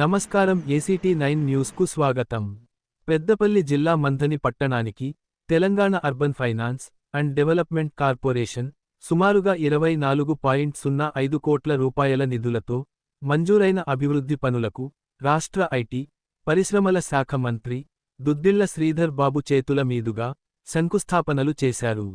నమస్కారం ACT9 న్యూస్కు స్వాగతం. పెద్దపల్లి జిల్లా మంథని పట్టణానికి Telangana urban finance and development corporation సుమారుగా 24.05 కోట్ల రూపాయల నిధులతో మంజూరైన అభివృద్ధి పనులకు రాష్ట్ర ఐటీ, పరిశ్రమల శాఖ మంత్రి దుద్దిళ్ల శ్రీధర్ బాబు చేతుల మీదుగా శంకుస్థాపనలు చేశారు.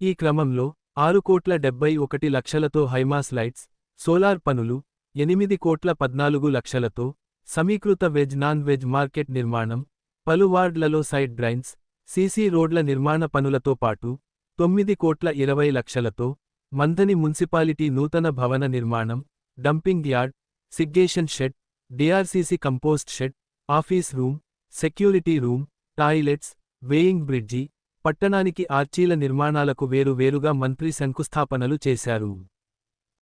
ఈ క్రమంలో 6,71,00,000తో హైమాస్ లైట్స్, సోలార్ పనులు, 8,14,00,000తో సమీకృత వెజ్ నాన్ వెజ్ మార్కెట్ నిర్మాణం, పలు వార్డ్లలో సైడ్ డ్రైన్స్, సీసీ రోడ్ల నిర్మాణ పనులతో పాటు 9,20,00,000తో మంథని మున్సిపాలిటీ నూతన భవన నిర్మాణం, dumping yard, segregation shed, DRCC compost shed, office room, security room, toilets, weighing bridge, పట్టణానికి ఆర్చీల నిర్మాణాలకు వేరువేరుగా మంత్రి శంకుస్థాపనలు చేశారు.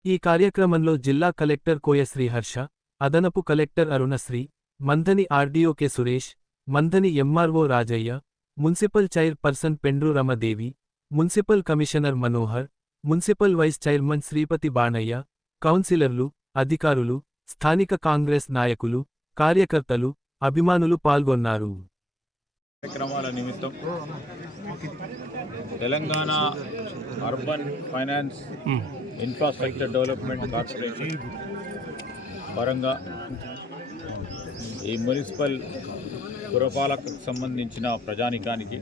ఈ కార్యక్రమంలో జిల్లా కలెక్టర్ కోయ శ్రీహర్ష, అదనపు collector Arunasri, Manthani RDO K Suresh, Manthani MRO Rajaiah, municipal chairperson Pendru Ramadevi, municipal commissioner Manohar, municipal vice chairman Sripathi Banaiah, కౌన్సిలర్లు, అధికారులు, స్థానిక కాంగ్రెస్ నాయకులు, కార్యకర్తలు, అభిమానులు పాల్గొన్నారు. కార్యక్రమాల నిమిత్తం Telangana urban finance infrastructure development corporation పరంగా ఈ మున్సిపల్ పురపాలకకు సంబంధించిన ప్రజానికానికి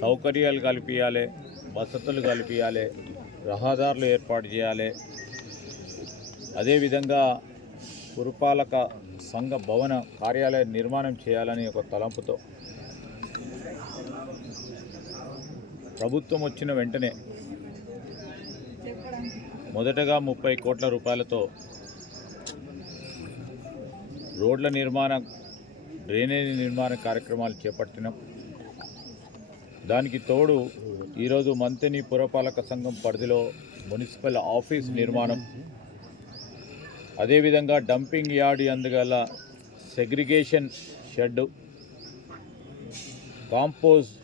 సౌకర్యాలు కల్పించాలి, వసతులు కల్పించాలి, రహదారులు ఏర్పాటు చేయాలి, అదేవిధంగా పురపాలక సంఘ భవన కార్యాలయ నిర్మాణం చేయాలని ఒక తలంపుతో ప్రభుత్వం వచ్చిన వెంటనే మొదటగా 30 కోట్ల రూపాయలతో రోడ్ల నిర్మాణం, డ్రైనేజీ నిర్మాణ కార్యక్రమాలు చేపట్టినాం. దానికి తోడు ఈరోజు మంథని పురపాలక సంఘం పరిధిలో మున్సిపల్ ఆఫీస్ నిర్మాణం, అదేవిధంగా డంపింగ్ యార్డ్ అందుగల segregation shed, compost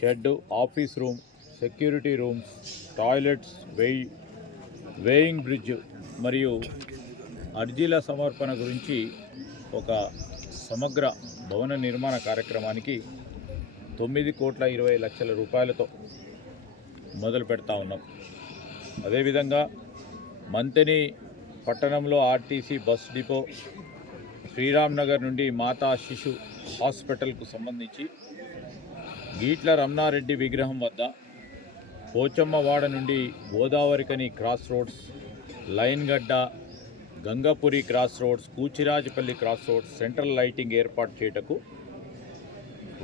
shed, office room, security rooms, toilets, weighing bridge మరియు అర్జీల సమర్పణ గురించి ఒక సమగ్ర భవన నిర్మాణ కార్యక్రమానికి 9,20,00,000 రూపాయలతో మొదలు పెడతా ఉన్నాం. అదేవిధంగా మంథని పట్టణంలో RTC bus depot, Sriram Nagar నుండి మాతా శిశు హాస్పిటల్కు సంబంధించి గీట్ల రమణారెడ్డి విగ్రహం వద్ద, పోచమ్మవాడ నుండి గోదావరికని క్రాస్ రోడ్స్, లైన్గడ్డ, Gangapuri cross roads, Kuchirajapalli cross roads central lighting ఏర్పాటు చేయటకు,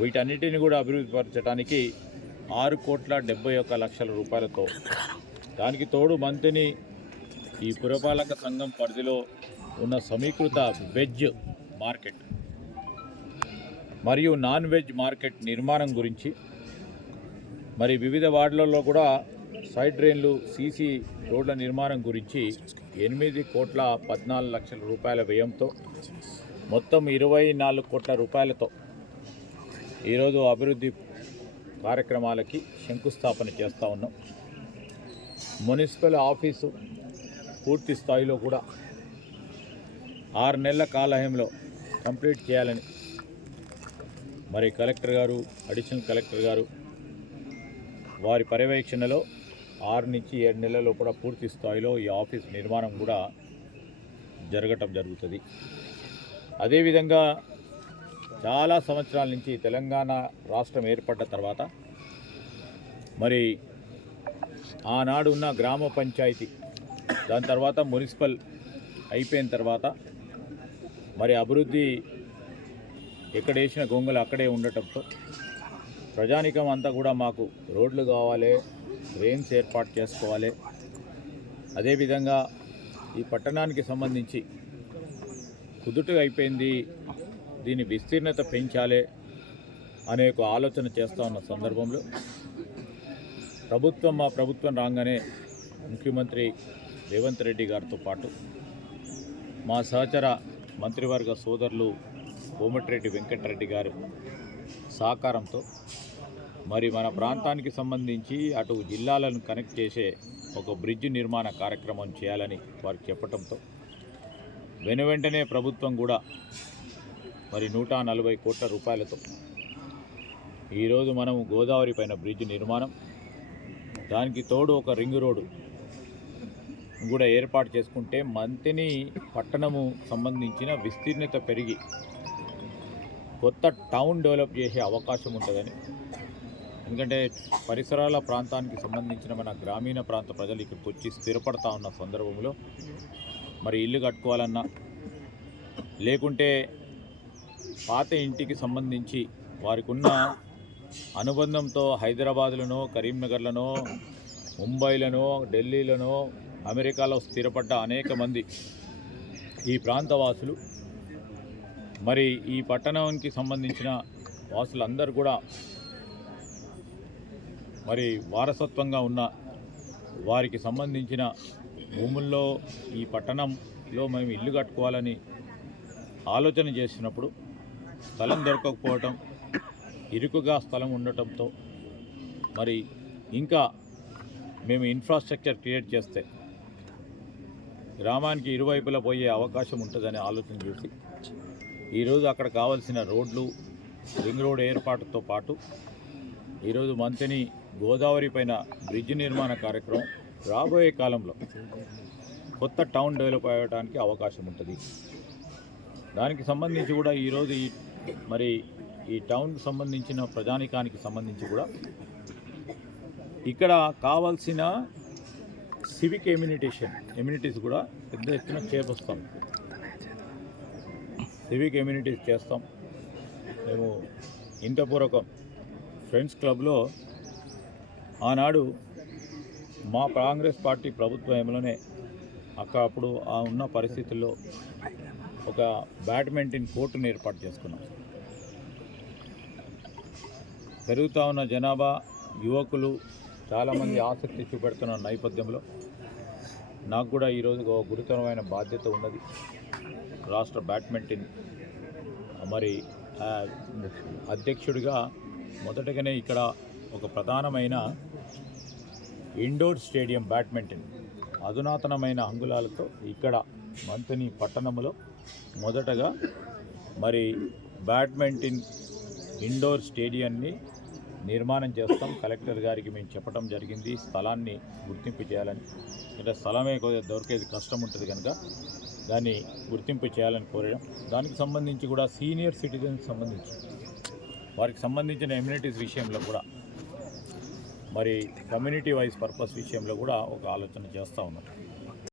వీటన్నిటిని కూడా అభివృద్ధిపరచడానికి 6,71,00,000 రూపాయలతో, దానికి తోడు మంథని ఈ పురపాలక సంఘం పరిధిలో ఉన్న సమీకృత వెజ్ మార్కెట్ మరియు నాన్ వెజ్ మార్కెట్ నిర్మాణం గురించి, మరి వివిధ వార్డులలో కూడా సైడ్ డ్రైన్లు, సీసీ రోడ్ల నిర్మాణం గురించి 8,14,00,000 రూపాయల వ్యయంతో మొత్తం 24 కోట్ల రూపాయలతో ఈరోజు అభివృద్ధి కార్యక్రమాలకి శంకుస్థాపన చేస్తూ ఉన్నాం. మున్సిపల్ ఆఫీసు పూర్తి స్థాయిలో కూడా 6 నెలల కాలహయంలో కంప్లీట్ చేయాలని మరి కలెక్టర్ గారు, అడిషనల్ కలెక్టర్ గారు వారి పర్యవేక్షణలో 6 నుంచి 7 నెలల్లో కూడా పూర్తి స్థాయిలో ఈ ఆఫీస్ నిర్మాణం కూడా జరగటం జరుగుతుంది. అదేవిధంగా చాలా సంవత్సరాల నుంచి తెలంగాణ రాష్ట్రం ఏర్పడ్డ తర్వాత మరి ఆనాడు ఉన్న గ్రామ పంచాయతీ, దాని తర్వాత మున్సిపల్ అయిపోయిన తర్వాత మరి అభివృద్ధి ఎక్కడ వేసిన గొంగలు అక్కడే ఉండటంతో ప్రజానికం అంతా కూడా మాకు రోడ్లు కావాలి, డ్రైన్స్ ఏర్పాటు చేసుకోవాలి, అదేవిధంగా ఈ పట్టణానికి సంబంధించి కుదుటగా అయిపోయింది, దీని విస్తీర్ణత పెంచాలి అనే ఒక ఆలోచన చేస్తూ ఉన్న సందర్భంలో మా ప్రభుత్వం రాగానే ముఖ్యమంత్రి రేవంత్ రెడ్డి గారితో పాటు మా సహచర మంత్రివర్గ సోదరులు కోమటిరెడ్డి వెంకటరెడ్డి గారు సహకారంతో మరి మన ప్రాంతానికి సంబంధించి అటు జిల్లాలను కనెక్ట్ చేసే ఒక బ్రిడ్జ్ నిర్మాణ కార్యక్రమం చేయాలని వారు చెప్పడంతో వెనువెంటనే ప్రభుత్వం కూడా మరి 140 కోట్ల రూపాయలతో ఈరోజు మనం గోదావరి పైన బ్రిడ్జ్ నిర్మాణం, దానికి తోడు ఒక రింగ్ రోడ్డు కూడా ఏర్పాటు చేసుకుంటే మంతిని పట్టణము సంబంధించిన విస్తీర్ణత పెరిగి కొత్త టౌన్ డెవలప్ చేసే అవకాశం ఉంటుందని. ఎందుకంటే పరిసరాల ప్రాంతానికి సంబంధించిన మన గ్రామీణ ప్రాంత ప్రజలు ఇక్కడికి వచ్చి స్థిరపడతా ఉన్న సందర్భంలో మరి ఇల్లు కట్టుకోవాలన్నా, లేకుంటే పాత ఇంటికి సంబంధించి వారికి ఉన్న అనుబంధంతో హైదరాబాద్లోనో, కరీంనగర్లోనో, ముంబైలోనో, ఢిల్లీలోనో, అమెరికాలో స్థిరపడ్డ అనేక మంది ఈ ప్రాంత వాసులు మరి ఈ పట్టణానికి సంబంధించిన వాసులందరూ కూడా మరి వారసత్వంగా ఉన్న వారికి సంబంధించిన భూముల్లో ఈ పట్టణంలో మేము ఇల్లు కట్టుకోవాలని ఆలోచన చేసినప్పుడు స్థలం దొరకకపోవటం, ఇరుకుగా స్థలం ఉండటంతో మరి ఇంకా మేము ఇన్ఫ్రాస్ట్రక్చర్ క్రియేట్ చేస్తే గ్రామానికి ఇరువైపులా పోయే అవకాశం ఉంటుందని ఆలోచన చేసి ఈరోజు అక్కడ కావాల్సిన రోడ్లు, రింగ్ రోడ్ ఏర్పాటుతో పాటు ఈరోజు మంతిని గోదావరి పైన బ్రిడ్జ్ నిర్మాణ కార్యక్రమం రాబోయే కాలంలో కొత్త టౌన్ డెవలప్ అవ్వడానికి అవకాశం ఉంటుంది. దానికి సంబంధించి కూడా ఈరోజు ఈ టౌన్కి సంబంధించిన ప్రజానికానికి సంబంధించి కూడా ఇక్కడ కావాల్సిన సివిక్ ఎమ్యూనిటీస్ కూడా పెద్ద ఎత్తున చేపస్తాం. సివిక్ ఎమ్యూనిటీస్ చేస్తాం. మేము ఇంతపూర్వకం ఫ్రెండ్స్ క్లబ్లో ఆనాడు మా కాంగ్రెస్ పార్టీ ప్రభుత్వంలోనే అప్పుడు ఉన్న పరిస్థితుల్లో ఒక బ్యాడ్మింటన్ కోర్టును ఏర్పాటు చేసుకున్నాం. పెరుగుతూ ఉన్న జనాభా, యువకులు చాలామంది ఆసక్తి చూపెడుతున్న నేపథ్యంలో నాకు కూడా ఈరోజు ఒక గురుతరమైన బాధ్యత ఉన్నది. రాష్ట్ర బ్యాడ్మింటన్ మరి అధ్యక్షుడిగా మొదటగానే ఇక్కడ ఒక ప్రధానమైన ఇండోర్ స్టేడియం బ్యాడ్మింటన్ అధునాతనమైన అంగుళాలతో ఇక్కడ మంతిని పట్టణంలో మొదటగా మరి బ్యాడ్మింటన్ ఇండోర్ స్టేడియాన్ని నిర్మాణం చేస్తాం. కలెక్టర్ గారికి మేము చెప్పడం జరిగింది స్థలాన్ని గుర్తింపు చేయాలని. అంటే స్థలమే కొద్దిగా దొరికేది కష్టం ఉంటుంది కనుక దాన్ని గుర్తింపు చేయాలని కోరడం. దానికి సంబంధించి కూడా సీనియర్ సిటిజన్స్ సంబంధించి వారికి సంబంధించిన ఎమ్యూనిటీస్ విషయంలో కూడా మరి కమ్యూనిటీ వైజ్ పర్పస్ విషయంలో కూడా ఒక ఆలోచన చేస్తూ ఉన్నాం.